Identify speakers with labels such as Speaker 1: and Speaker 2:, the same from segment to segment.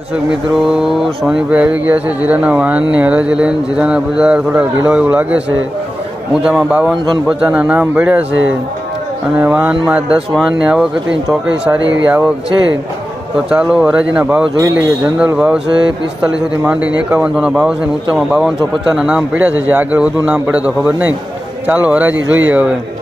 Speaker 1: દર્શક મિત્રો, સોનીભાઈ આવી ગયા છે જીરાના વાહનની હરાજી લઈને. જીરાના બજાર થોડાક ઢીલો એવું લાગે છે. ઊંચામાં બાવનસો ને પચાસના નામ પડ્યા છે. અને વાહનમાં દસ વાહનની આવક હતી ચોકી સારી એવી આવક છે. તો ચાલો હરાજીના ભાવ જોઈ લઈએ. જનરલ ભાવ છે પિસ્તાલીસોથી માંડીને એકાવનસોના ભાવ છે અને ઊંચામાં બાવનસો પચાસના નામ પડ્યા છે. જે આગળ વધુ નામ પડે તો ખબર નહીં. ચાલો હરાજી જોઈએ હવે.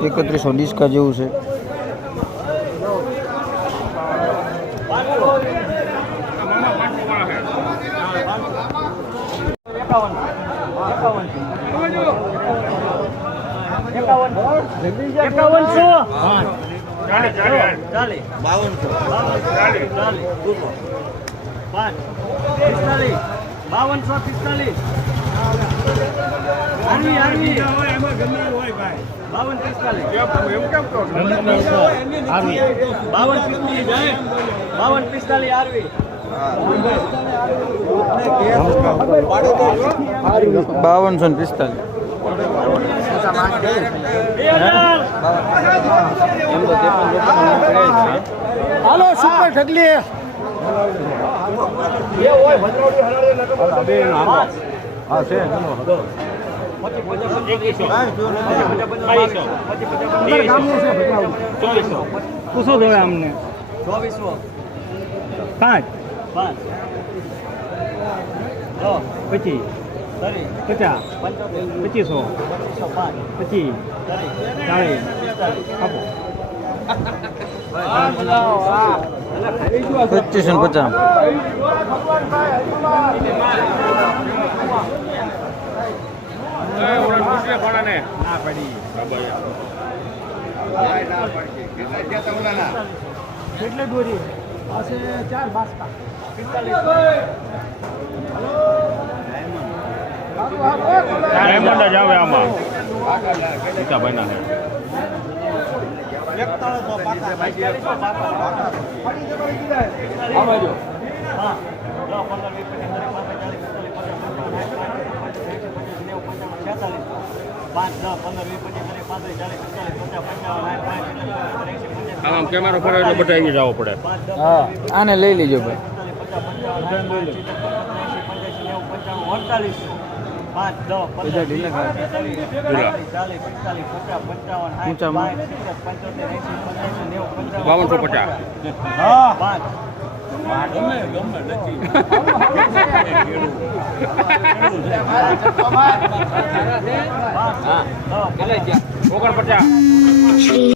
Speaker 1: એકત્રીસો ડિસ્કા જેવું છે.
Speaker 2: એકાવનસો પિસ્તાલીસ. બાવનસો પિસ્તાલીસ. આરવી આરવી બાવન પિસ્તાલીસ. બાવન પિસ્તાલીસ બાવન પિસ્તાલીસ આરવી
Speaker 1: બાવનસો ને પિસ્તાલીસ
Speaker 2: હાલો સુપર ઠગલી પૂછો અમને પાંચ
Speaker 3: પાંચ.
Speaker 2: પચીસ. પચાસ. પચીસો.
Speaker 3: પાંચ.
Speaker 2: પચીસ. ચાલીસ. આપો.
Speaker 1: પચીસો પચાસ.
Speaker 2: ના પડી.
Speaker 4: કેટલા ગયા તમલાના
Speaker 2: કેટલે દોરી. ચાર બાસકા
Speaker 5: ડાયમંડ જ આવે આમાં સીતાભાઈ ના
Speaker 3: પાંચ દસ પંદર વીસ પચીસ ત્રીસ પાંત્રીસ ચાલીસ પિસ્તાલીસ પચાસ પંચાવન સાઠ પાંચ
Speaker 5: આમ કેમેરો પડે એટલે બધા અહીં જવો પડે.
Speaker 1: હા આને લઈ લેજો ભાઈ.
Speaker 3: પચાસ
Speaker 5: બાવનસો પચાસ.
Speaker 3: પાંચ
Speaker 5: ઓગણપચાસ.